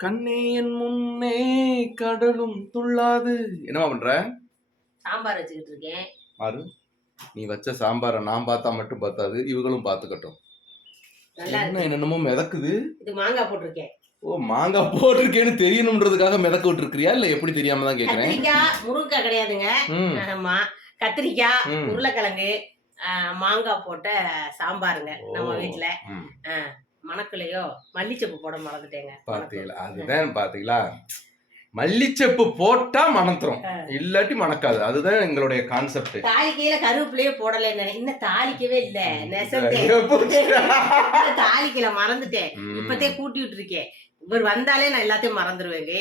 கண்ணே என் முன்னே கடலும் துள்ளாது. என்னமா பண்ற? சாம்பார் வச்சுக்கிட்டு இருக்கேன். மாறு நீ வச்ச சாம்பாரை நான் பார்த்தா மட்டும் பார்த்தாது இவங்களும் பார்த்துக்கட்டும். நல்லா என்ன இருக்கு. என்னென்னமோ மிதக்குது. இது மாங்காய் போட்டிருக்கேன். ஓ மாங்காய் போட்டிருக்கேன்னு தெரியணுன்றதுக்காக மிதக்க விட்டுருக்கிறியா இல்ல எப்படி தெரியாம தான் கேக்குறேன்? கத்திரிக்காய் முருங்கைக்காய் கிடையாதுங்க. ம். ஆமா. கத்திரிக்காய் ம். உருளைக்கிழங்கு ஆ, மாங்காய் போட்ட சாம்பாருங்க நம்ம. வீட்டுல ம். மணக்குலையோ மல்லிச்சப்பு போட மறந்துட்டேங்க. பாத்தீங்களா? அதுதான் பாத்தீங்களா? மல்லிச்செப்பு போட்டா மணத்துரும். இல்லாட்டி மணக்காது. அதுதான் எங்களுடைய கான்செப்ட் தாளிக்கையில கருவேப்பிலையே போடல இன்னும் தாளிக்கவே இல்ல. தாளிக்கல மறந்துட்டேன். இப்பத்தே கூட்டி விட்டுருக்கேன் இவர் வந்தாலே நான் எல்லாத்தையும் மறந்துடுவேங்க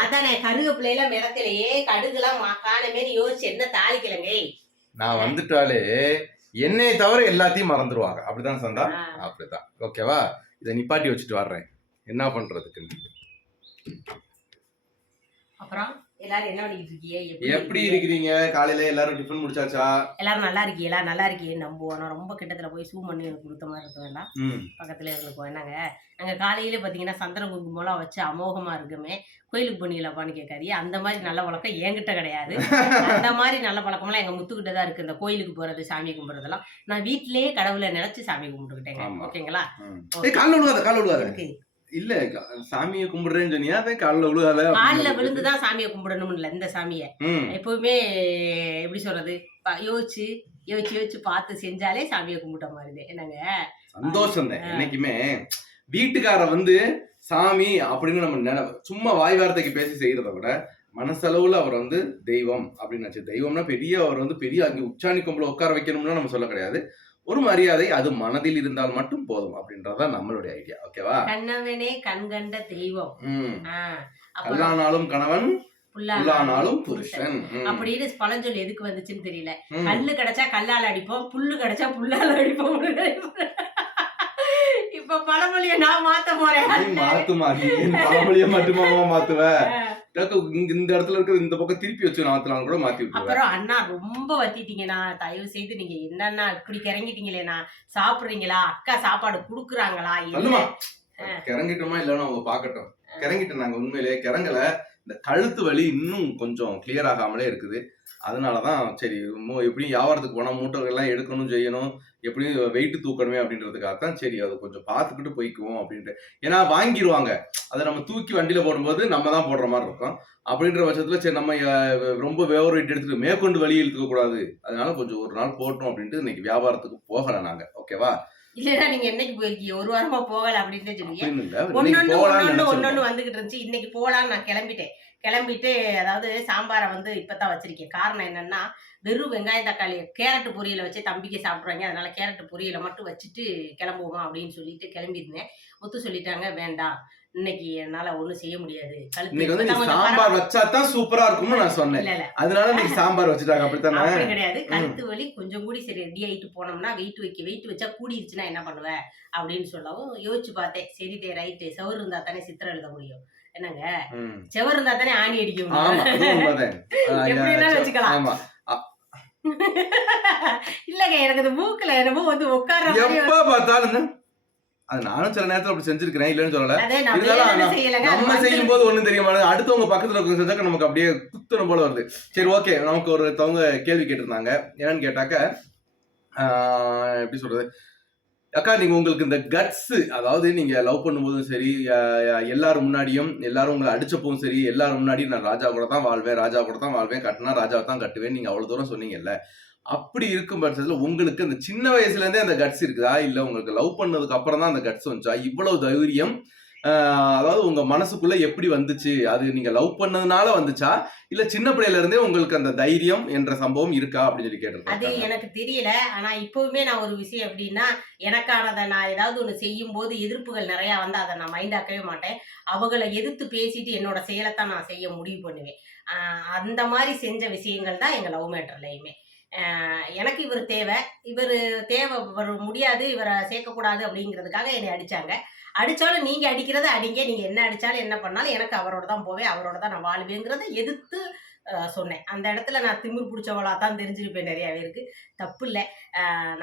அதானே கருவேப்பிலையில மிதக்கலையே கடுகுலாம் மா- காண மாரி யோசிச்சு என்ன தாளிக்கலங்க நான் வந்துட்டாலே என்னைய தவிர எல்லாத்தையும் மறந்துடுவாங்க அப்படிதான் சந்தா. அப்படிதான் ஓகேவா? இதை நிப்பாட்டி வச்சுட்டு வர்றேன். என்ன பண்றதுக்கு அப்புறம்? எல்லாரும் என்ன பண்ணிட்டு இருக்கீங்க? எப்படி இருக்கிறீங்க? காலையில எல்லாரும் டிஃபன் முடிச்சாச்சா? எல்லாரும் நல்லா இருக்கீங்களா? நல்லா இருக்கீங்க நம்புவோம். நான் ரொம்ப கிட்டத்துல போய் சூம் பண்ணி எனக்கு கொடுத்த மாதிரி இருக்கும். எல்லாம் ம். பக்கத்துல இருந்துக்குவோம் என்னங்க? நாங்க காலையில பாத்தீங்கன்னா சந்திர குங்குமம்லாம் வச்சு அமோகமா இருக்குமே. கோயிலுக்கு போனீங்களாப்பான்னு கேட்காதீங்க. அந்த மாதிரி நல்ல பழக்கம் என்கிட்ட கிடையாது. அந்த மாதிரி நல்ல பழக்கம்லாம் எங்க முத்துக்கிட்ட தான் இருக்கு. இந்த கோயிலுக்கு போறது சாமி கும்பிடுறதெல்லாம். நான் வீட்டிலேயே கடவுளை நினைச்சு சாமி கும்பிட்டுக்கிட்டேங்க. ஓகேங்களா? கால்ல விழுகாத கால்ல விழுகாத. இருக்கு இல்ல சாமியை கும்பிடுறேன்னு சொன்னியா? அதான் கால்ல விழுகாத காலில் விழுந்துதான் சாமியை கும்பிடணும்னு இல்லை இந்த சாமியை. எப்பவுமே எப்படி சொல்றது யோசிச்சு யோசிச்சு யோசிச்சு பார்த்து செஞ்சாலே சாமியை கும்பிட்ட மாதிரி என்னங்க? சந்தோஷம் தான். என்னைக்குமே. வீட்டுக்கார வந்து சாமி அப்படின்னு நம்ம நினை சும்மா வாய் வார்த்தைக்கு பேசி செய்யறத விட மனசளவுல அவர் வந்து தெய்வம் அப்படின்னு நினைச்சு தெய்வம்னா பெரிய அவர் வந்து பெரிய அங்கே உச்சாணி கொம்புல உட்கார வைக்கணும்னு நம்ம சொல்ல கிடையாது. ஒரு மரியாதை அது மனதில் இருந்தால் மட்டும் போதும் அப்படின்றதான் நம்மளுடைய ஐடியா ஓகேவா கண்ணவனே கண்கண்ட தெய்வம். கல்லானாலும் கணவன் புல்லானாலும் புல்லானாலும் புருஷன். அப்படின்னு பழஞ்சொல் எதுக்கு வந்துச்சுன்னு தெரியல. கல்லு கிடைச்சா கல்லால அடிப்போம் புல்லு கிடைச்சா புல்லால அடிப்போம். இப்ப பழமொழிய நான் மாத்த போறேன். நீ மாத்து மாத்தி பழமொழிய மட்டுமா மாத்துவ? கேக்க இங்க இந்த இடத்துல இருக்கிற இந்த பக்கம் திருப்பி வச்சு மாத்தலாம் கூட மாத்தி அப்புறம் அண்ணா ரொம்ப வத்திட்டீங்கண்ணா தயவு செய்து நீங்க என்னன்னா இப்படி கிறங்கிட்டீங்களேண்ணா சாப்பிடுறீங்களா? அக்கா சாப்பாடு குடுக்குறாங்களா? என்ன கிறங்கிட்டோமா இல்லைன்னு அவங்க பார்க்கட்டும். கிறங்கிட்டோம் நாங்க உண்மையிலேயே. கிறங்கல. இந்த கழுத்து வலி இன்னும் கொஞ்சம் கிளியர் ஆகாமலே இருக்குது. அதனாலதான் சரி எப்படியும் வியாபாரத்துக்கு போனால் மூட்டைகள்லாம் எடுக்கணும் செய்யணும் எப்படியும் வெயிட் தூக்கணுமே அப்படின்றதுக்காக தான் சரி அதை கொஞ்சம் பார்த்துக்கிட்டு போய்க்குவோம் அப்படின்ட்டு. ஏன்னா வாங்கிடுவாங்க அதை நம்ம தூக்கி வண்டியில் போடும்போது நம்ம தான் போடுற மாதிரி இருக்கும். அப்படின்ற பட்சத்தில் சரி நம்ம ரொம்ப வேவர் வெயிட் எடுத்துகிட்டு மேற்கொண்டு வழி இழுத்துக்க அதனால கொஞ்சம் ஒரு நாள் போட்டோம் அப்படின்ட்டு இன்னைக்கு வியாபாரத்துக்கு போகலை நாங்கள் ஓகேவா? இல்லைன்னா நீங்க என்னைக்கு போயிருக்கீங்க? ஒரு வாரமா போகல அப்படின்னு சொல்லுவீங்க ஒன்னொன்னு ஒன்னொன்னு. ஒன்னொன்னு வந்துகிட்டு இருந்துச்சு. இன்னைக்கு போலான்னு நான் கிளம்பிட்டேன். கிளம்பிட்டு அதாவது சாம்பாரை வந்து இப்பதான் வச்சிருக்கேன். காரணம் என்னன்னா வெறும் வெங்காயம் தக்காளி கேரட் பொரியலை வச்சு தம்பிக்கு சாப்பிட்றாங்க அதனால கேரட் பொரியலை மட்டும் வச்சுட்டு கிளம்புவோமா அப்படின்னு சொல்லிட்டு கிளம்பியிருந்தேன். முத்து சொல்லிட்டாங்க வேண்டாம். இன்னைக்கு என்னால ஒண்ணும் செய்ய முடியாது. இன்னைக்கு வந்து நீ சாம்பார் வச்சா தான் சூப்பரா இருக்கும்னு நான் சொன்னேன். அதனால நீ சாம்பார் வச்சுட்டாங்க அப்படித்தானே? அப்படி கிடையாது. கழுத்து வலி கொஞ்சம் கூடி சரி ரெடி ஆயிட்டு போனோம்னா வெயிட் வைக்க வெயிட் வச்சா கூடிருச்சுன்னா என்ன பண்ணுவ? அப்படின்னு சொல்லவும் யோசிச்சு பார்த்தேன். சரி தே ரைட்டு செவர் இருந்தா தானே சித்திரம் எழுத முடியும். என்னங்க. செவர் இருந்தா தானே ஆணி அடிக்க ஆமா முடியும் அது உண்மைதான். ஆ, எப்படி யா, வேணாலும் சரி. வச்சுக்கலாம். இல்லங்க எனக்கு மூக்குல என்னமோ வந்து எப்ப பார்த்தாலும்? அது நானும் சில நேரத்துல அப்படி செஞ்சிருக்கிறேன் இல்லைன்னு சொல்லல. இருந்தாலும் நம்ம செய்யும் போது ஒண்ணும் தெரிய மாட்டேங்குது அடுத்தவங்க பக்கத்துல இருக்கிற செஞ்சாக்க நமக்கு அப்படியே குத்தணும் போல வருது. சரி ஓகே. நமக்கு ஒருத்தவங்க கேள்வி கேட்டிருந்தாங்க. என்னன்னு கேட்டாக்க எப்படி சொல்றது? அக்கா நீங்க உங்களுக்கு இந்த கட்ஸ் அதாவது நீங்க லவ் பண்ணும்போதும் சரி எல்லாரும் முன்னாடியும் எல்லாரும் உங்களை அடிச்சப்பவும் சரி எல்லாரும் முன்னாடியும் நான் ராஜா கூட தான் வாழ்வேன் ராஜா கூட தான் வாழ்வேன் கட்டினா ராஜாவை தான் கட்டுவேன் நீங்க அவ்வளவு தூரம் சொன்னீங்கல்ல. அப்படி இருக்கும் பட்சத்துல உங்களுக்கு இந்த சின்ன வயசுல இருந்தே அந்த கட்ஸ் இருக்குதா? இல்ல உங்களுக்கு லவ் பண்ணதுக்கு அப்புறம் தான் அந்த கட்ஸ் வந்துச்சா? இவ்வளவு தைரியம் அதாவது உங்க மனசுக்குள்ள எப்படி வந்துச்சு? அது நீங்க லவ் பண்ணதுனால வந்துச்சா? இல்ல சின்ன பிள்ளையில இருந்தே உங்களுக்கு அந்த தைரியம் என்ற சம்பவம் இருக்கா? அப்படின்னு சொல்லி அது கேட்டிருக்காங்க எனக்கு தெரியல. ஆனா இப்பவுமே நான் ஒரு விஷயம் எப்படின்னா எனக்கானதை நான் ஏதாவது ஒண்ணு செய்யும் போது எதிர்ப்புகள் நிறைய வந்து அதை நான் மைண்டாக்கவே மாட்டேன். அவங்கள எதிர்த்து பேசிட்டு என்னோட செயலைத்தான் நான் செய்ய முடிவு பண்ணுவேன். அந்த மாதிரி செஞ்ச விஷயங்கள் தான் எங்க லவ் மேட்டர்லையுமே எனக்கு இவர் தேவை. இவர் தேவை இவர் முடியாது இவரை சேர்க்கக்கூடாது அப்படிங்கிறதுக்காக என்னை அடிச்சாங்க. அடித்தாலும் நீங்கள் அடிக்கிறத அடிங்க. நீங்கள் என்ன அடித்தாலும் என்ன பண்ணாலும் எனக்கு அவரோட தான் போவேன். அவரோட தான் நான் வாழ்வேங்கிறத எதிர்த்து சொன்னேன். அந்த இடத்துல நான் திமிர் பிடிச்சவளாக தான் தெரிஞ்சிருப்பேன் நிறைய பேருக்கு தப்பு இல்லை.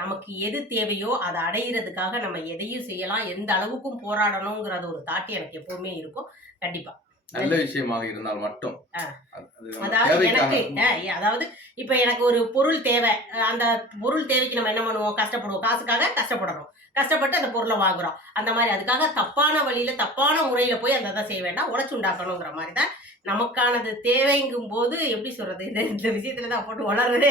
நமக்கு எது தேவையோ அதை அடையிறதுக்காக நம்ம எதையும் செய்யலாம். எந்த அளவுக்கும் போராடணுங்கிறது ஒரு தாட்டி எனக்கு எப்போவுமே இருக்கும். கண்டிப்பாக நல்ல விஷயமாக இருந்தால் மட்டும். அதாவது எனக்கு அதாவது இப்ப எனக்கு ஒரு பொருள் தேவை. அந்த பொருள் தேவைக்கு நம்ம என்ன பண்ணுவோம்? கஷ்டப்படுவோம். காசுக்காக கஷ்டப்படணும். கஷ்டப்பட்டு அந்த பொருளை வாங்குறோம். அந்த மாதிரி அதுக்காக தப்பான வழியில தப்பான முறையில போய் அந்த இதை செய்ய வேண்டாம். உழைச்சு உண்டாக்கணுங்கிற மாதிரி தான் நமக்கானது தேவைங்கும் போது எப்படி சொல்றது? இந்த இந்த விஷயத்துல தான் போட்டு வளர்றதே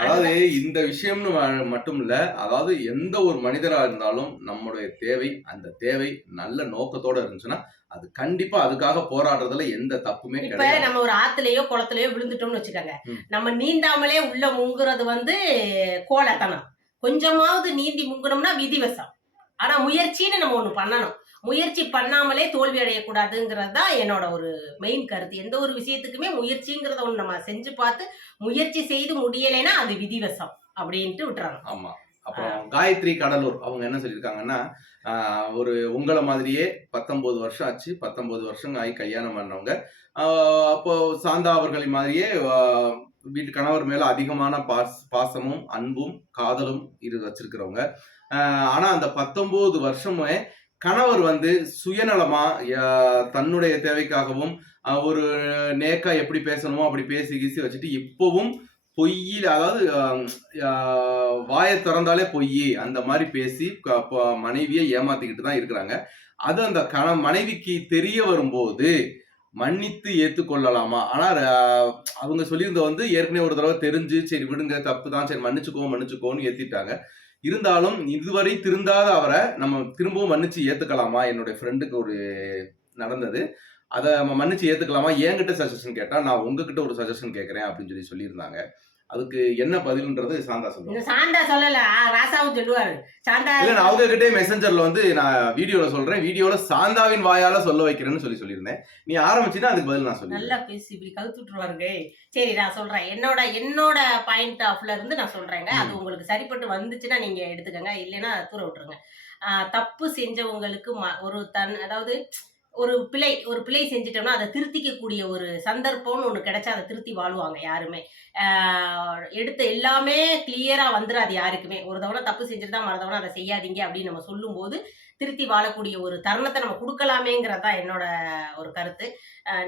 அதாவது இந்த விஷயம்னு மட்டும் இல்ல அதாவது எந்த ஒரு மனிதரா இருந்தாலும் நம்முடைய தேவை அந்த தேவை நல்ல நோக்கத்தோட இருந்துச்சுன்னா அது கண்டிப்பா அதுக்காக போராடுறதுல எந்த தப்புமே இப்ப நம்ம ஒரு ஆத்துலயோ குளத்துலயோ விழுந்துட்டோம்னு வச்சுக்கோங்க. நம்ம நீந்தாமலே உள்ள முங்குறது வந்து கோலத்தனம். கொஞ்சமாவது நீந்தி முங்கணும்னா விதிவசம். ஆனா முயற்சின்னு நம்ம ஒண்ணு பண்ணணும். முயற்சி பண்ணாமலே தோல்வி அடையக்கூடாதுங்கிறது தான் என்னோட ஒரு மெயின் கருத்து. எந்த ஒரு விஷயத்துக்குமே முயற்சிங்கிறத ஒண்ணு நம்ம செஞ்சு பார்த்து முயற்சி செய்து முடியலைன்னா அது விதிவசம் அப்படின்ட்டு விட்டுறாங்க ஆமா. அப்புறம் காயத்ரி கடலூர் அவங்க என்ன சொல்லியிருக்காங்கன்னா ஒரு உங்களை மாதிரியே பத்தொன்பது வருஷம் ஆச்சு பத்தொன்பது வருஷம் ஆகி கல்யாணம் பண்ணவங்க. அப்போ சாந்தா அவர்களை மாதிரியே வீட்டு கணவர் மேல அதிகமான பாஸ் பாசமும் அன்பும் காதலும் இரு வச்சிருக்கிறவங்க. ஆனா அந்த பத்தொன்பது வருஷமே கணவர் வந்து சுயநலமா தன்னுடைய தேவைக்காகவும் ஒரு நேக்கா எப்படி பேசணுமோ அப்படி பேசி கீசி வச்சுட்டு இப்பவும் பொய்யில் அதாவது வாயை திறந்தாலே பொய் அந்த மாதிரி பேசி மனைவியை ஏமாத்திக்கிட்டு தான் இருக்கிறாங்க. அது அந்த கண மனைவிக்கு தெரிய வரும்போது மன்னித்து ஏத்துக்கொள்ளலாமா? ஆனா அவங்க சொல்லியிருந்த வந்து ஏற்கனவே ஒரு தடவை தெரிஞ்சு சரி விடுங்க தப்பு தான் சரி மன்னிச்சுக்கோ மன்னிச்சுக்கோன்னு ஏத்திட்டாங்க. இருந்தாலும் இதுவரை திருந்தாத அவரை நம்ம திரும்பவும் மன்னிச்சு ஏத்துக்கலாமா? என்னுடைய ஃப்ரெண்டுக்கு ஒரு நடந்தது. அதை நம்ம மன்னிச்சு ஏத்துக்கலாமா? என்கிட்ட சஜஷன் கேட்டா நான் உங்ககிட்ட ஒரு சஜஷன் கேட்கறேன் அப்படின்னு சொல்லி சொல்லியிருந்தாங்க. அதுக்கு என்ன பதில்ன்றது சாந்தா சொல்லுவாங்க சாந்தா சொல்லல. ராசாவும் சொல்லுவாரு. சாந்தா இல்ல நான் அவங்க கிட்டே மெசஞ்சர்ல வந்து நான் வீடியோல சொல்றேன். வீடியோல சாந்தாவின் வாயால சொல்ல வைக்கிறேன்னு சொல்லி சொல்லியிருந்தேன். நீ ஆரம்பிச்சினா அதுக்கு பதில் நான் சொல்லிடுறேன். நல்லா பேசி இப்படி கவுத்து விட்டுருவாருங்க. சரி நான் சொல்றேன். என்னோட என்னோட பாயிண்ட் ஆஃப்ல இருந்து நான் சொல்றேங்க. அது உங்களுக்கு சரிப்பட்டு வந்துச்சுன்னா நீங்க எடுத்துக்கங்க. இல்லைன்னா தூர விட்டுருங்க. தப்பு செஞ்சவங்களுக்கு ஒரு தன் அதாவது ஒரு பிழை ஒரு பிழை செஞ்சிட்டோம்னா அதை திருத்திக்கக்கூடிய ஒரு சந்தர்ப்பம்னு ஒன்று கிடைச்சா அதை திருத்தி வாழுவாங்க யாருமே. ஆஹ் எடுத்த எல்லாமே கிளியரா வந்துடாது யாருக்குமே. ஒரு தவணை தப்பு செஞ்சுட்டு தான் மறு தவணை அதை செய்யாதீங்க அப்படின்னு நம்ம சொல்லும்போது திருத்தி வாழக்கூடிய ஒரு தருணத்தை நம்ம கொடுக்கலாமேங்கிறதா என்னோட ஒரு கருத்து.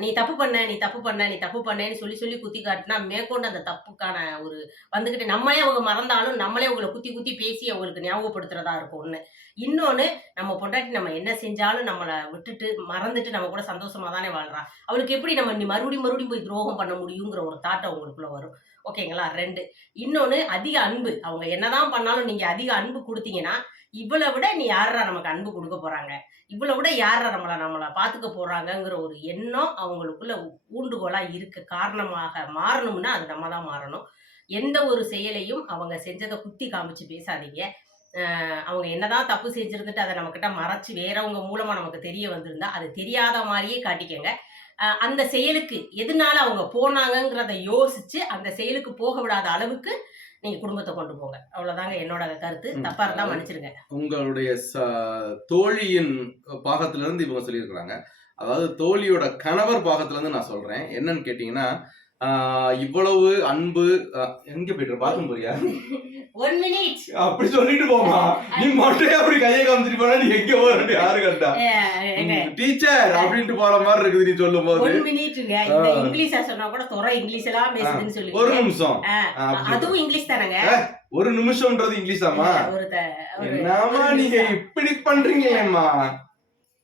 நீ தப்பு பண்ண நீ தப்பு பண்ண நீ தப்பு பண்ணேன்னு சொல்லி சொல்லி குத்தி காட்டினா மேற்கொண்டு அந்த தப்புக்கான ஒரு வந்துக்கிட்டு நம்மளே அவங்க மறந்தாலும் நம்மளே அவங்களை குத்தி குத்தி பேசி அவங்களுக்கு ஞாபகப்படுத்துறதா இருக்கும் ஒன்று இன்னொன்று நம்ம பொண்டாட்டி நம்ம என்ன செஞ்சாலும் நம்மளை விட்டுட்டு மறந்துட்டு நம்ம கூட சந்தோஷமா தானே வாழ்றா. அவளுக்கு எப்படி நம்ம நீ மறுபடியும் மறுபடியும் போய் துரோகம் பண்ண முடியுங்கிற ஒரு தாட்டை அவங்களுக்குள்ள வரும். ஓகேங்களா? ரெண்டு. இன்னொன்று அதிக அன்பு. அவங்க என்னதான் பண்ணாலும் நீங்கள் அதிக அன்பு கொடுத்தீங்கன்னா இவ்வளோ விட நீ யாரா நமக்கு அன்பு கொடுக்க போறாங்க? இவ்வளோ விட யாரா நம்மளை நம்மளை பார்த்துக்க போறாங்கங்கிற ஒரு எண்ணம் அவங்களுக்குள்ள ஊண்டுகோலா இருக்க. காரணமாக மாறணும்னா அது நம்ம தான் மாறணும். எந்த ஒரு செயலையும் அவங்க செஞ்சதை குத்தி காமிச்சு பேசாதீங்க. அவங்க என்னதான் தப்பு செஞ்சிருந்துட்டு அதை நம்மக்கிட்ட மறைச்சு வேறவங்க மூலமா நமக்கு தெரிய வந்திருந்தா அது தெரியாத மாதிரியே காட்டிக்கங்க. அந்த செயலுக்கு எதனால அவங்க போனாங்கங்கிறத யோசிச்சு அந்த செயலுக்கு போக விடாத அளவுக்கு நீங்க குடும்பத்தை கொண்டு போங்க. அவ்வளவுதாங்க என்னோட கருத்து. ம். தப்பா இருந்தா மன்னிச்சிருங்க. உங்களுடைய ச- தோழியின் பாகத்துல இருந்து இவங்க சொல்லியிருக்கிறாங்க. அதாவது தோழியோட கணவர் பாகத்துல இருந்து நான் சொல்றேன். என்னன்னு கேட்டீங்கன்னா இவ்வளவு அன்பு எங்க போயிட்டு பாத்ரூம் போறியா? ஒன் மினிட் அப்படி சொல்லிட்டு போமா நீ மட்டும் அப்படி கையை காமிச்சிட்டு போனா நீ எங்க போற யாரு கண்டா டீச்சர் அப்படின்ட்டு போற மாதிரி இருக்குது நீ சொல்லும் போது ஒன் மினிட்டுங்க இந்த ஆ. இங்கிலீஷா சொன்னா கூட துறை இங்கிலீஷ் எல்லாம் பேசுதுன்னு ஒரு நிமிஷம். அதுவும் இங்கிலீஷ் தானங்க? ஒரு நிமிஷம்ன்றது இங்கிலீஷாமா என்னமா நீங்க. இப்படி பண்றீங்களேம்மா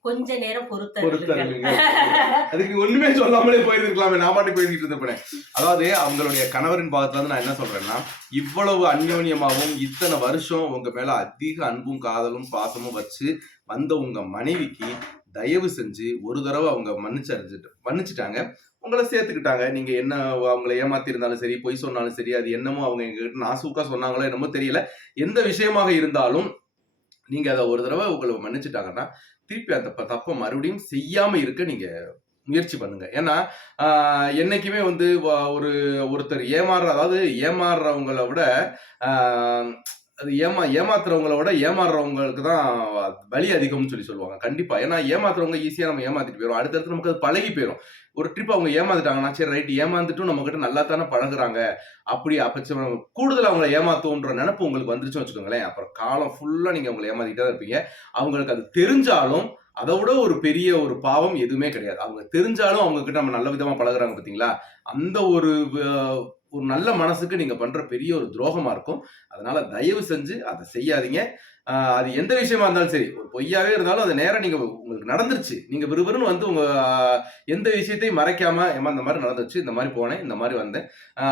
கொஞ்ச நேரம் பொறுத்தருளுங்க. பொறுத்த அதுக்கு ஒண்ணுமே சொல்லாமலே போயிருக்கலாமே நான் பாட்டு போயிருக்கிட்டு இருந்தேன் அதாவது அவங்களுடைய கணவரின் பாகத்துல இருந்து நான் என்ன சொல்றேன்னா இவ்வளவு அந்யோன்யமாகவும் இத்தனை வருஷம் உங்க மேல அதிக அன்பும் காதலும் பாசமும் வச்சு வந்த உங்க மனைவிக்கு தயவு செஞ்சு ஒரு தடவை அவங்க மன்னிச்சறிஞ்சிட்டு மன்னிச்சிட்டாங்க. உங்களை சேர்த்துக்கிட்டாங்க. நீங்க என்ன அவங்கள ஏமாத்தி இருந்தாலும் சரி பொய் சொன்னாலும் சரி அது என்னமோ அவங்க எங்ககிட்ட நாசூக்கா சொன்னாங்களோ என்னமோ தெரியல. எந்த விஷயமாக இருந்தாலும் நீங்க அதை ஒரு தடவை உங்களை மன்னிச்சிட்டாங்கன்னா திருப்பி அந்த தப்பை மறுபடியும் செய்யாம இருக்க நீங்க முயற்சி பண்ணுங்க. ஏன்னா என்னைக்குமே வந்து ஒரு ஒருத்தர் ஏமாறுற அதாவது ஏமாறுறவங்கள விட அது ஏமா ஏமாத்துறவங்களோட ஏமாறுறவங்களுக்கு தான் வலி அதிகம்னு சொல்லி சொல்லுவாங்க. கண்டிப்பா. ஏன்னா ஏமாத்துறவங்க ஈஸியா நம்ம ஏமாத்திட்டு போயிடும் அடுத்தடுத்து நமக்கு அது பழகி போயிடும் ஒரு ட்ரிப் அவங்க ஏமாந்துட்டாங்கன்னா சரி ரைட் ஏமாந்துட்டும் நம்ம கிட்ட நல்லா தானே பழகுறாங்க. அப்படி அப்ப நம்ம கூடுதல் அவங்களை ஏமாத்துவோன்ற நினப்பு உங்களுக்கு வந்துருச்சுன்னு வச்சுக்கோங்களேன். அப்புறம் காலம் ஃபுல்லா நீங்க அவங்களை ஏமாத்திட்டே தான் இருப்பீங்க. அவங்களுக்கு அது தெரிஞ்சாலும் அதை விட ஒரு பெரிய ஒரு பாவம் எதுவுமே கிடையாது. அவங்க தெரிஞ்சாலும் அவங்க கிட்ட நம்ம நல்ல விதமா பழகுறாங்க பாத்தீங்களா? அந்த ஒரு ஒரு நல்ல மனசுக்கு நீங்க பண்ற பெரிய ஒரு துரோகமா இருக்கும். அதனால தயவு செஞ்சு அதை செய்யாதீங்க. அது எந்த விஷயமா இருந்தாலும் சரி ஒரு பொய்யாவே இருந்தாலும் அது நேரம் நீங்க உங்களுக்கு நடந்துருச்சு. நீங்க விறுவிறுன்னு வந்து உங்க எந்த விஷயத்தையும் மறைக்காம ஏமா இந்த மாதிரி நடந்துச்சு இந்த மாதிரி போனேன் இந்த மாதிரி வந்தேன்.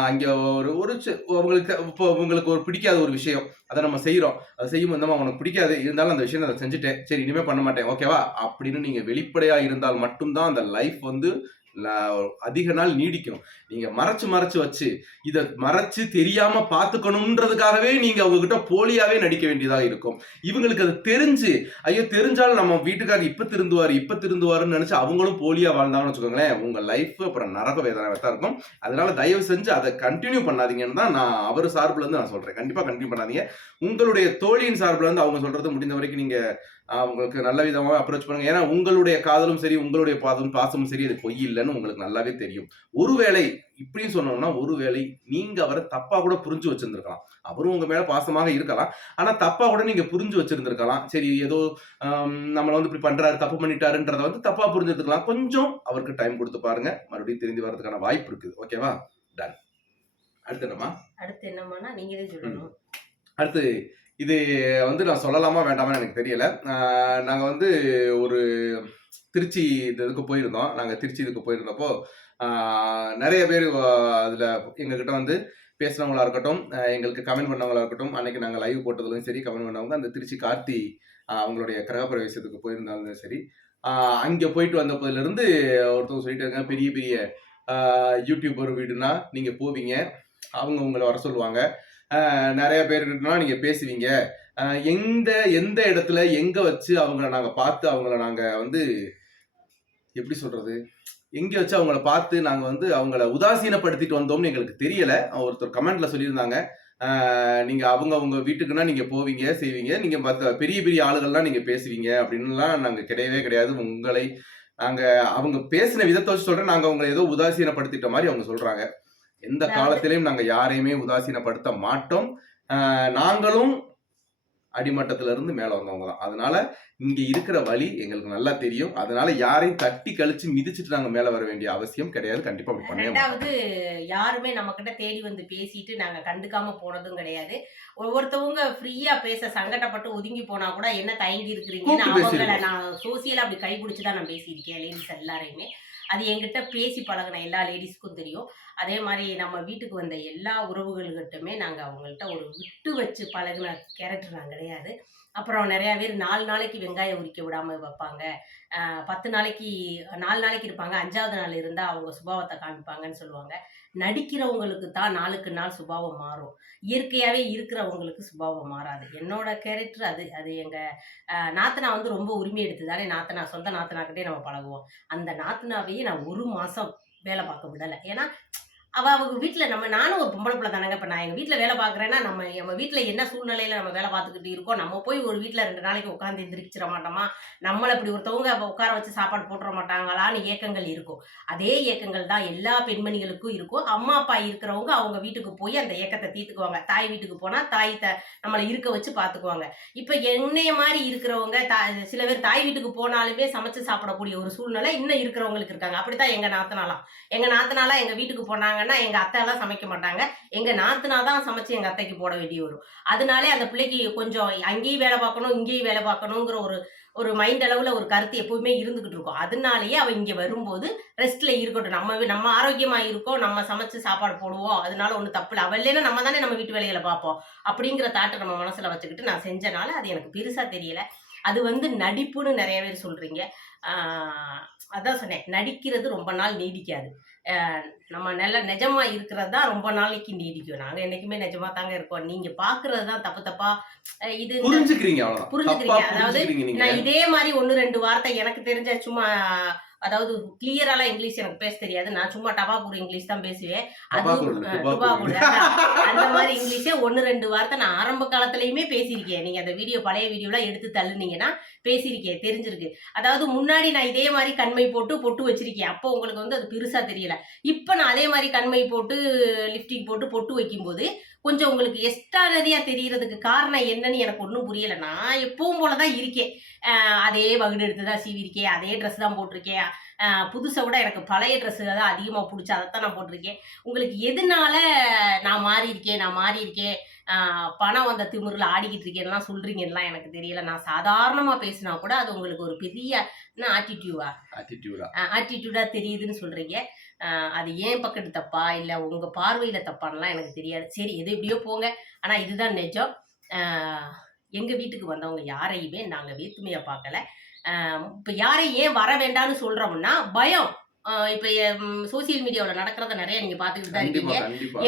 அங்கே அங்க ஒரு ஒரு உங்களுக்கு இப்போ உங்களுக்கு ஒரு பிடிக்காத ஒரு விஷயம் அதை நம்ம செய்கிறோம் அதை செய்யும் இந்த உனக்கு பிடிக்காது. இருந்தாலும் அந்த விஷயம் அதை செஞ்சுட்டேன். சரி இனிமே பண்ண மாட்டேன். ஓகேவா? அப்படின்னு நீங்க வெளிப்படையா இருந்தால் மட்டும்தான் அந்த லைஃப் வந்து அதிக நாள் நீடிக்கும் நீங்க மறைச்சு மறைச்சு வச்சு இதை மறைச்சு தெரியாம பாத்துக்கணும்ன்றதுக்காகவே நீங்க அவங்க கிட்ட போலியாவே நடிக்க வேண்டியதாக இருக்கும். இவங்களுக்கு அது தெரிஞ்சு ஐயோ தெரிஞ்சாலும் நம்ம வீட்டுக்காரர் இப்ப திருந்துவாரு இப்ப திருந்துவாருன்னு நினைச்சு அவங்களும் போலியா வாழ்ந்தாங்கன்னு வச்சுக்கோங்களேன் உங்க லைஃப் அப்புறம் நரக வேதனை தான் இருக்கும். அதனால தயவு செஞ்சு அதை கண்டினியூ பண்ணாதீங்கன்னு தான் நான் அவர் சார்புல இருந்து நான் சொல்றேன். கண்டிப்பா கண்டினியூ பண்ணாதீங்க. உங்களுடைய தோழியின் சார்புல இருந்து அவங்க சொல்றது முடிந்த வரைக்கும் நீங்க அவங்களுக்கு நல்ல விதமா அப்ரோச் பண்ணுங்க. ஏன்னா உங்களுடைய காதலும் சரி உங்களுடைய பாதம் பாசமும் சரி அது பொய் இல்லைன்னு உங்களுக்கு நல்லாவே தெரியும். ஒருவேளை இப்படியும் சொன்னோம்னா ஒருவேளை நீங்க அவரை தப்பா கூட புரிஞ்சு வச்சிருந்திருக்கலாம். அவரும் உங்க மேல பாசமாக இருக்கலாம். ஆனா தப்பா கூட நீங்க புரிஞ்சு வச்சிருந்திருக்கலாம். சரி ஏதோ நம்மள வந்து இப்படி பண்றாரு தப்பு பண்ணிட்டாருன்றத வந்து தப்பா புரிஞ்சுக்கலாம் கொஞ்சம் அவருக்கு டைம் கொடுத்து பாருங்க. மறுபடியும் திரும்பி வர்றதுக்கான வாய்ப்பு இருக்குது. ஓகேவா டன் அடுத்து என்னம்மா? அடுத்து என்னமானா நீங்க சொல்லணும். அடுத்து இது வந்து நான் சொல்லலாமா வேண்டாமான்னு எனக்கு தெரியல. நாங்கள் வந்து ஒரு திருச்சி இந்த இதுக்கு போயிருந்தோம். நாங்கள் திருச்சி இதுக்கு போயிருந்தப்போ நிறைய பேர் அதில் எங்ககிட்ட வந்து பேசுனவங்களா இருக்கட்டும் எங்களுக்கு கமெண்ட் பண்ணவங்களா இருக்கட்டும் அன்னைக்கு நாங்கள் லைவ் போட்டதுலையும் சரி கமெண்ட் பண்ணவங்க அந்த திருச்சி கார்த்தி அவங்களுடைய கிரகப்பிரவேசத்துக்கு போயிருந்தாலும் சரி. அங்கே போயிட்டு வந்தப்பதுலேருந்து ஒருத்தவங்க சொல்லிட்டு இருக்காங்க பெரிய பெரிய யூடியூபர் வீடுனா நீங்கள் போவீங்க. அவங்க உங்களை வர சொல்லுவாங்க. நிறைய பேர்கிட்டனா நீங்க பேசுவீங்க. எந்த எந்த இடத்துல எங்க வச்சு அவங்கள நாங்க பார்த்து அவங்கள நாங்க வந்து எப்படி சொல்றது? எங்க வச்சு அவங்கள பார்த்து நாங்க வந்து அவங்கள உதாசீனப்படுத்திட்டு வந்தோம்னு எங்களுக்கு தெரியல. ஒருத்தர் கமெண்ட்ல சொல்லியிருந்தாங்க. நீங்கள் நீங்க அவங்க உங்க வீட்டுக்குன்னா நீங்க போவீங்க செய்வீங்க. நீங்க மத்த பெரிய பெரிய ஆளுகள்லாம் நீங்க பேசுவீங்க அப்படின்லாம் நாங்க கிடையவே கிடையாது. உங்களை நாங்க அவங்க பேசின விதத்தை வச்சு சொல்றேன். நாங்க அவங்களை ஏதோ உதாசீனப்படுத்திட்ட மாதிரி அவங்க சொல்றாங்க. எந்த காலத்திலையும் நாங்க யாரையுமே உதாசீனப்படுத்த மாட்டோம். நாங்களும் அடிமட்டத்துல இருந்து மேல வந்தவங்க தான். அதனால இங்க இருக்கிற வழி எங்களுக்கு நல்லா தெரியும். அதனால யாரையும் தட்டி கழிச்சு மிதிச்சிட்டு நாங்க மேல வர வேண்டிய அவசியம் கிடையாது. கண்டிப்பா அப்படி ரெண்டாவது யாருமே நம்ம கிட்ட தேடி வந்து பேசிட்டு நாங்க கண்டுக்காம போனதும் கிடையாது. ஒவ்வொருத்தவங்க ஃப்ரீயா பேச சங்கடப்பட்டு ஒதுங்கி போனா கூட என்ன தயங்கி இருக்கிறீங்கன்னு அவங்கள. நான் சோசியலா அப்படி கை பிடிச்சி தான் நான் பேசியிருக்கேன் லேடிஸ் எல்லாரையுமே. அது என்கிட்ட பேசி பழகின எல்லா லேடிஸ்க்கும் தெரியும். அதே மாதிரி நம்ம வீட்டுக்கு வந்த எல்லா உறவுகள்கிட்டமே நாங்கள் அவங்கள்ட்ட ஒரு விட்டு வச்சு பழகின கேரக்டர் நான் கிடையாது. அப்புறம் நிறையா பேர் நாலு நாளைக்கு வெங்காயம் உரிக்க விடாம வைப்பாங்க. பத்து நாளைக்கு நாலு நாளைக்கு இருப்பாங்க. அஞ்சாவது நாள் இருந்தால் அவங்க சுபாவத்தை காமிப்பாங்கன்னு சொல்லுவாங்க. நடிக்கிறவங்களுக்கு தான் நாளுக்கு நாள் சுபாவம் மாறும். இயற்கையாகவே இருக்கிறவங்களுக்கு சுபாவம் மாறாது. என்னோட கேரக்டர் அது. அது எங்கள் நாத்தனா வந்து ரொம்ப உரிமை எடுத்து தானே நாத்தனா சொந்த நாத்தனாக்கிட்டே நம்ம பழகுவோம். அந்த நாத்தனாவையே நான் ஒரு மாதம் வேலை பார்க்க விடலை. ஏன்னா அவ அவங்க வீட்டில் நம்ம நானும் ஒரு பொம்பளை பிள்ளை தானங்க. இப்போ நான் எங்கள் வீட்டில் வேலை பார்க்குறேன்னா நம்ம நம்ம வீட்டில் என்ன சூழ்நிலையில் நம்ம வேலை பார்த்துக்கிட்டு இருக்கோம்? நம்ம போய் ஒரு வீட்டில் ரெண்டு நாளைக்கு உட்காந்து எந்திரிச்சிட மாட்டோமா? நம்மளை இப்படி ஒருத்தவங்க உட்கார வச்சு சாப்பாடு போட்டுற மாட்டாங்களான்னு ஏக்கங்கள் இருக்கும். அதே ஏக்கங்கள் தான் எல்லா பெண்மணிகளுக்கும் இருக்கும். அம்மா அப்பா இருக்கிறவங்க அவங்க வீட்டுக்கு போய் அந்த ஏக்கத்தை தீர்த்துக்குவாங்க. தாய் வீட்டுக்கு போனால் தாய் த நம்மளை இருக்க வச்சு பார்த்துக்குவாங்க. இப்போ என்னைய மாதிரி இருக்கிறவங்க தா சில பேர் தாய் வீட்டுக்கு போனாலுமே சமைச்சு சாப்பிடக்கூடிய ஒரு சூழ்நிலை இன்னும் இருக்கிறவங்களுக்கு இருக்காங்க. அப்படித்தான் எங்கள் நாத்தனாலாம். எங்கள் நாத்தனாலாம் எங்கள் வீட்டுக்கு போனாங்க போனாங்கன்னா எங்கள் அத்தைலாம் சமைக்க மாட்டாங்க. எங்கள் நாத்துனா தான் சமைச்சு எங்கள் அத்தைக்கு போட வேண்டி வரும். அதனாலே அந்த பிள்ளைக்கு கொஞ்சம் அங்கேயும் வேலை பார்க்கணும் இங்கேயும் வேலை பார்க்கணுங்கிற ஒரு ஒரு மைண்ட் அளவில் ஒரு கருத்து எப்பவுமே இருந்துகிட்டு இருக்கும். அதனாலேயே அவள் இங்கே வரும்போது ரெஸ்ட்டில் இருக்கட்டும். நம்ம நம்ம ஆரோக்கியமாக இருக்கோம். நம்ம சமைச்சு சாப்பாடு போடுவோம். அதனால ஒன்றும் தப்பு இல்லை. அவள் இல்லைன்னா நம்ம தானே நம்ம வீட்டு வேலைகளை பார்ப்போம். அப்படிங்கிற தாட்டை நம்ம மனசில் வச்சுக்கிட்டு நான் செஞ்சனால அது எனக்கு பெருசாக தெரியல. அது வந்து நடிப்புன்னு நிறைய பேர் சொல்கிறீங்க அதான் சொன்னேன் நடிக்கிறது ரொம்ப நாள் நீடிக்காது. ஆஹ் நம்ம நல்ல நிஜமா இருக்கிறது தான் ரொம்ப நாளைக்கு நீடிக்கும். நாங்கள் என்றைக்குமே நிஜமா தாங்க இருக்கோம். நீங்கள் பார்க்குறது தான் தப்பு தப்பா இது புரிஞ்சுக்கிறீங்க புரிஞ்சுக்கிறீங்க. அதாவது நீங்க. நான் இதே மாதிரி ஒன்று ரெண்டு வார்த்தை எனக்கு தெரிஞ்ச சும்மா அதாவது கிளியராலாம் இங்கிலீஷ் எனக்கு பேச தெரியாது. நான் சும்மா டபாக்கூர் இங்கிலீஷ் தான் பேசுவேன். டுபாக்கூர். அந்த மாதிரி இங்கிலீஷே ஒன்று ரெண்டு வார்த்தை நான் ஆரம்ப காலத்துலயுமே பேசியிருக்கேன். நீங்க அந்த வீடியோ பழைய வீடியோலாம் எடுத்து தள்ளுனீங்கன்னா பேசியிருக்கேன் தெரிஞ்சிருக்கு. அதாவது முன்னாடி நான் இதே மாதிரி கண்மை போட்டு பொட்டு வச்சிருக்கேன். அப்போ உங்களுக்கு வந்து அது பெருசா தெரியல. இப்போ நான் அதே மாதிரி கண்மை போட்டு லிப்டிக் போட்டு பொட்டு வைக்கும்போது கொஞ்சம் உங்களுக்கு எக்ஸ்ட்ரா நிறையா தெரியறதுக்கு காரணம் என்னன்னு எனக்கு ஒன்றும் புரியல. நான் எப்பவும் போல தான் இருக்கேன் அதே வகுடு எடுத்து தான் சீவிருக்கேன் அதே ட்ரெஸ் தான் போட்டிருக்கேன். புதுசை விட எனக்கு பழைய ட்ரெஸ்ஸு தான் அதிகமாக பிடிச்சி அதைத்தான் நான் போட்டிருக்கேன். உங்களுக்கு எதனால நான் மாறி இருக்கேன் நான் மாறி இருக்கேன்? அஹ் பணம் வந்த திமிரில் ஆடிக்கிட்டு இருக்கேன்லாம் சொல்கிறீங்கலாம் எனக்கு தெரியல. நான் சாதாரணமாக பேசினா கூட அது உங்களுக்கு ஒரு பெரிய ஆட்டிடியூவா attitude-ஆ. ஆட்டிடியூடாக தெரியுதுன்னு சொல்கிறீங்க அது ஏன் பக்கத்து தப்பா? இல்லை உங்கள் பார்வையில் தப்பான்லாம் எனக்கு தெரியாது. சரி எது எப்படியோ போங்க. ஆனால் இதுதான் நிஜம். எங்கள் வீட்டுக்கு வந்தவங்க யாரையுமே நாங்கள் வேற்றுமையாக பார்க்கல. இப்போ யாரை ஏன் வர வேண்டாம்னு சொல்கிறோம்னா பயம். இப்போ சோசியல் மீடியாவில் நடக்கிறத நிறைய நீங்கள் பார்த்துக்கிட்டு தான் இருக்கீங்க.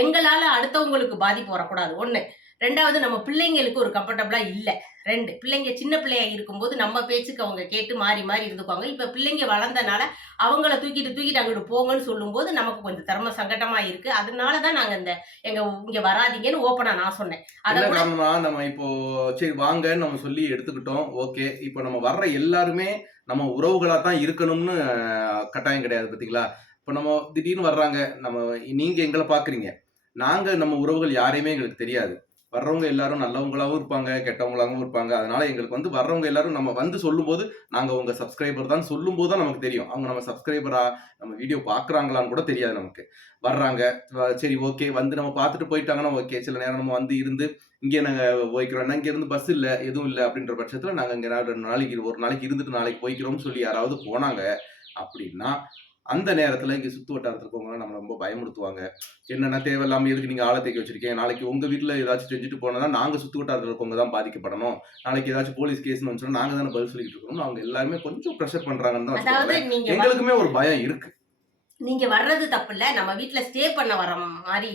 எங்களால அடுத்தவங்களுக்கு பாதிப்பு வரக்கூடாது. ஒண்ணு ரெண்டாவது நம்ம பிள்ளைங்களுக்கு ஒரு கம்ஃபர்டபுளா இல்ல. ரெண்டு பிள்ளைங்க சின்ன பிள்ளையா இருக்கும்போது நம்ம பேச்சுக்கு அவங்க கேட்டு மாறி மாறி இருந்துக்குவாங்க. இப்ப பிள்ளைங்க வளர்ந்தனால அவங்கள தூக்கிட்டு தூக்கிட்டு அங்கிட்டு போங்கன்னு சொல்லும்போது நமக்கு கொஞ்சம் தர்ம சங்கடமா இருக்கு. அதனால தான் நாங்க இந்த எங்க இங்க வராதீங்கன்னு ஓப்பனா நான் சொன்னேன். அதை என்ன கூட காரணம்னா நம்ம இப்போ சரி வாங்கன்னு நம்ம சொல்லி எடுத்துக்கிட்டோம். ஓகே. இப்போ நம்ம வர்ற எல்லாருமே நம்ம உறவுகளா தான் இருக்கணும்னு கட்டாயம் கிடையாது பாத்தீங்களா? இப்போ நம்ம திடீர்னு வர்றாங்க. நம்ம நீங்க எங்களை பாக்குறீங்க. நாங்க நம்ம உறவுகள் யாரையுமே எங்களுக்கு தெரியாது. வர்றவங்க எல்லாரும் நல்லவங்களாவும் இருப்பாங்க கெட்டவங்களாகவும் இருப்பாங்க. அதனால எங்களுக்கு வந்து வர்றவங்க எல்லாரும் நம்ம வந்து சொல்லும்போது நாங்கள் உங்கள் சப்ஸ்கிரைபர் தான் சொல்லும்போது தான் நமக்கு தெரியும். அவங்க நம்ம சப்ஸ்கிரைபரா நம்ம வீடியோ பார்க்குறாங்களான்னு கூட தெரியாது நமக்கு. வர்றாங்க சரி ஓகே வந்து நம்ம பார்த்துட்டு போயிட்டாங்கன்னா ஓகே சில நேரம் நம்ம வந்து இருந்து இங்கே நாங்கள் போய்க்கிறோம்னா இங்கே இருந்து பஸ் இல்லை எதுவும் இல்லை அப்படின்ற பட்சத்தில் நாங்கள் இங்கே ரெண்டு நாளைக்கு ஒரு நாளைக்கு இருந்துட்டு நாளைக்கு போய்க்கிறோம்னு சொல்லி யாராவது போனாங்க அப்படின்னா அந்த நேரத்தில் இங்கே சுற்று வட்டாரத்தில் இருக்கவங்க நம்மளை ரொம்ப பயமுறுத்துவாங்க. என்னென்ன தேவையில்லாமல் எதுக்கு நீங்கள் ஆளை தேக்கி வச்சிருக்கீங்க? நாளைக்கு உங்கள் வீட்டில் ஏதாச்சும் செஞ்சுட்டு போனோம்னா நாங்கள் சுற்று வட்டாரத்தில் இருக்கவங்க தான் பாதிக்கப்படணும். நாளைக்கு ஏதாச்சும் போலீஸ் கேஸ்னு வந்துச்சுன்னா நாங்கள் தானே பதில் சொல்லிட்டு இருக்கணும் அவங்க எல்லாருமே கொஞ்சம் ப்ரெஷர் பண்ணுறாங்கன்னு தான் எங்களுக்குமே ஒரு பயம் இருக்கு. நீங்க வர்றது தப்பு இல்ல நம்ம வீட்ல ஸ்டே பண்ண வர மாதிரி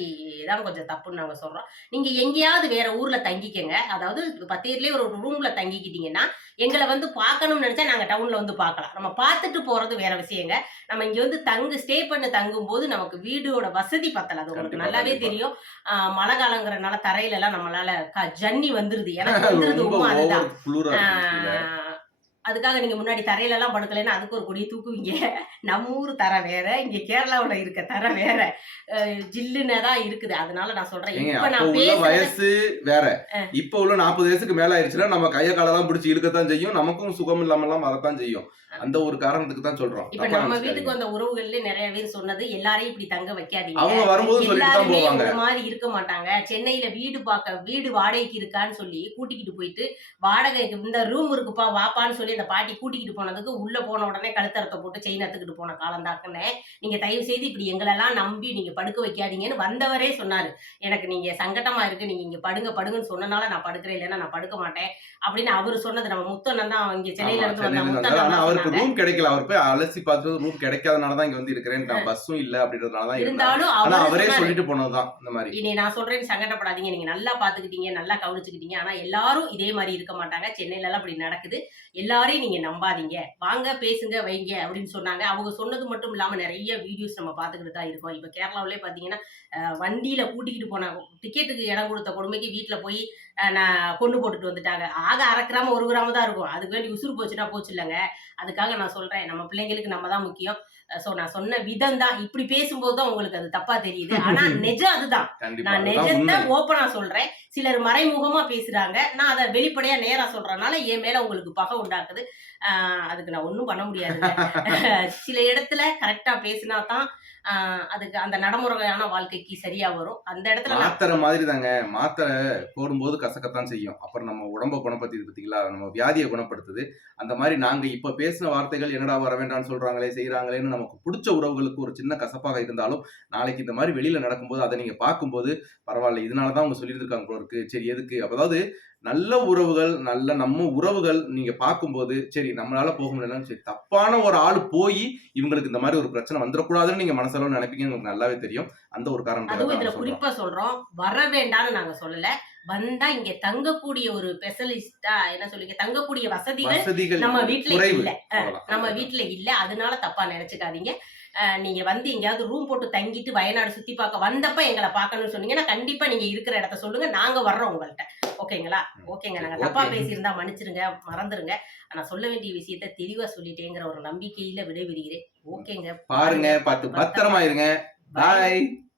தான் கொஞ்சம் தப்புன்னு நாங்க சொல்றோம். நீங்க எங்கேயாவது வேற ஊர்ல தங்கிக்கங்க. அதாவது பத்தேர்லயே ஒரு ரூம்ல தங்கிக்கிட்டீங்கன்னா எங்களை வந்து பார்க்கணும்னு நினைச்சா நாங்க டவுன்ல வந்து பார்க்கலாம். நம்ம பார்த்துட்டு போறது வேற விஷயங்க. நம்ம இங்க வந்து தங்கு ஸ்டே பண்ணி தங்கும் போது நமக்கு வீடோட வசதி பத்தல. அது உங்களுக்கு நல்லாவே. தெரியும். மழை காலங்கிறனால தரையில எல்லாம் நம்மளால ஜன்னி வந்துருது. எனக்கு வந்துருது அதுதான். அதுக்காக நீங்க முன்னாடி தரையில எல்லாம் படுக்கலைன்னா அதுக்கு ஒரு கொடியை தூக்குவீங்க. நம்ம ஊர் தர வேற இங்க கேரளாவுல இருக்க தர வேற. ஜில்லுன்னு தான் இருக்குது. அதனால நான் சொல்றேன். இப்ப நான் வயசு வேற. இப்ப உள்ள நாற்பது வயசுக்கு மேல ஆயிடுச்சுன்னா நம்ம கைய காலெல்லாம் பிடிச்சி இழுக்கத்தான் செய்யும். நமக்கும் சுகம் இல்லாம எல்லாம் வரத்தான் செய்யும். அந்த ஒரு காரணத்துக்கு தான் சொல்றோம். இப்ப நம்ம. வீட்டுக்கு வந்த உறவுகள்ல நிறைய பேர் சொன்னது எல்லாரையும் இப்படி தங்க வைக்காதீங்க. அவங்க வரும்போது சொல்லிட்டு தான் போவாங்க. ஒரு மாதிரி இருக்க மாட்டாங்க. சென்னையில வீடு பார்க்க வீடு வாடகைக்கு இருக்கான்னு சொல்லி கூட்டிக்கிட்டு போயிட்டு வாடகைக்கு இந்த ரூம் இருக்குப்பா வாப்பான்னு சொல்லி அந்த பாட்டி கூட்டிக்கிட்டு போனதுக்கு உள்ள போன உடனே கழுத்தரத்தை போட்டு செயின் அத்துக்கிட்டு போன காலம் தாக்குன்னு நீங்க தயவு செய்து இப்படி எங்களெல்லாம் நம்பி நீங்க படுக்க வைக்காதீங்கன்னு வந்தவரே சொன்னாரு. எனக்கு நீங்க சங்கடமா இருக்கு நீங்க இங்க படுங்க படுங்கன்னு சொன்னனால நான் படுக்கிறேன் இல்லைன்னா நான் படுக்க மாட்டேன் அப்படின்னு அவரு சொன்னது நம்ம முத்தண்ணன் தான் இங்க சென்னையில இருந்து வந்த முத்தண்ணன் அவருக்கு. ரூம் கிடைக்கல. அவர் போய் அலசி பார்த்துட்டு ரூம் கிடைக்காதனால தான் இங்க வந்து இருக்கிறேன். பஸ்ஸும் இல்ல அப்படின்றதுனால தான் இருந்தாலும் அவரு. சொல்லிட்டு போனதுதான் இந்த மாதிரி. இனி நான் சொல்றேன் சங்கடப்படாதீங்க. நீங்க நல்லா பாத்துக்கிட்டீங்க நல்லா கவனிச்சுக்கிட்டீங்க. ஆனா எல்லாரும் இதே மாதிரி இருக்க மாட்டாங்க. சென்னையில எல்லாம் அப்படி நடக்குது. எல்லாரையும் நீங்க நம்பாதீங்க. வாங்க பேசுங்க வைங்க அப்படின்னு சொன்னாங்க. அவங்க சொன்னது மட்டும் இல்லாம நிறைய வீடியோஸ் நம்ம பாத்துக்கிட்டு தான் இருக்கோம். இப்ப கேரளாவிலே பாத்தீங்கன்னா அஹ், வண்டியில கூட்டிக்கிட்டு போன டிக்கெட்டுக்கு இடம் கொடுத்த கொடுமைக்கு வீட்டுல போய் நான் கொண்டு போட்டுட்டு வந்துட்டாங்க. ஆக அரை கிராம் ஒரு கிராம் தான் இருக்கும். அதுக்கு வேண்டி உசுறு போச்சுன்னா போச்சு இல்லைங்க. அதுக்காக நான் சொல்றேன். நம்ம பிள்ளைங்களுக்கு நம்ம தான் முக்கியம். ஸோ நான் சொன்ன விதம் தான். இப்படி பேசும்போது தான் உங்களுக்கு அது தப்பா தெரியுது. ஆனா நிஜம் அதுதான். நான் நிஜத்தை உண்மை. ஓப்பனா சொல்றேன். சிலர் மறைமுகமாக பேசுகிறாங்க நான் அதை வெளிப்படையாக நேராக சொல்கிறனால என் மேலே உங்களுக்கு பகை உண்டாக்குது. அதுக்கு நான் ஒன்றும் பண்ண முடியாது சில இடத்துல கரெக்டாக பேசினா தான் அதுக்கு அந்த நடைமுறையான வாழ்க்கைக்கு சரியா வரும். அந்த இடத்துல நான் மாத்திரை மாதிரி தாங்க மாத்திரை போடும்போது கசக்கத்தான் செய்யும். அப்புறம் நம்ம உடம்ப குணப்படுத்தி பார்த்தீங்களா நம்ம வியாதியை குணப்படுத்துது. அந்த மாதிரி நாங்க இப்ப பேசின வார்த்தைகள் என்னடா வர வேண்டாம்னு சொல்றாங்களே செய்கிறாங்களேன்னு நமக்கு பிடிச்ச உறவுகளுக்கு ஒரு சின்ன கசப்பாக இருந்தாலும் நாளைக்கு இந்த மாதிரி வெளியில நடக்கும்போது அதை நீங்க பார்க்கும்போது பரவாயில்ல. இதனால தான் அவங்க சொல்லியிருக்காங்க இருக்கு சரி எதுக்கு? அதாவது நல்ல உறவுகள் நல்ல நம்ம உறவுகள் நீங்க பார்க்கும்போது சரி நம்மளால போக முடியலன்னு சரி தப்பான ஒரு ஆள் போய் இவங்களுக்கு இந்த மாதிரி ஒரு பிரச்சனை வந்துடக்கூடாதுன்னு நீங்க மனசளவு நினைப்பீங்கன்னு உங்களுக்கு நல்லாவே தெரியும். அந்த ஒரு இதுல காரணம் குறிப்பா சொல்றோம். வர வேண்டாம்னு நாங்க சொல்லல. வந்தா இங்க தங்கக்கூடிய ஒரு ஸ்பெஷலிஸ்டா என்ன சொல்லுங்க தங்கக்கூடிய வசதிகள் நம்ம குறைவு. இல்ல. நம்ம வீட்ல இல்ல. அதனால தப்பா நினைச்சுக்காதீங்க. நீங்க வந்து எங்கேயாவது ரூம் போட்டு தங்கிட்டு வயநாடு சுத்தி பார்க்க வந்தப்ப எங்களை பார்க்கணும்னு சொன்னீங்கன்னா கண்டிப்பா நீங்க இருக்கிற இடத்த சொல்லுங்க. நாங்க வர்றோம் உங்கள்ட்ட. ஓகேங்களா? ஓகேங்க. நாங்க தப்பா Okay. பேசியிருந்தா மன்னிச்சிருங்க. மறந்துருங்க. ஆனா சொல்ல வேண்டிய விஷயத்த தெளிவா சொல்லிட்டேங்கிற ஒரு நம்பிக்கையில விடைபெறுகிறேன். ஓகேங்க. பாருங்க பார்த்து பத்திரமா இருங்க. பாய்.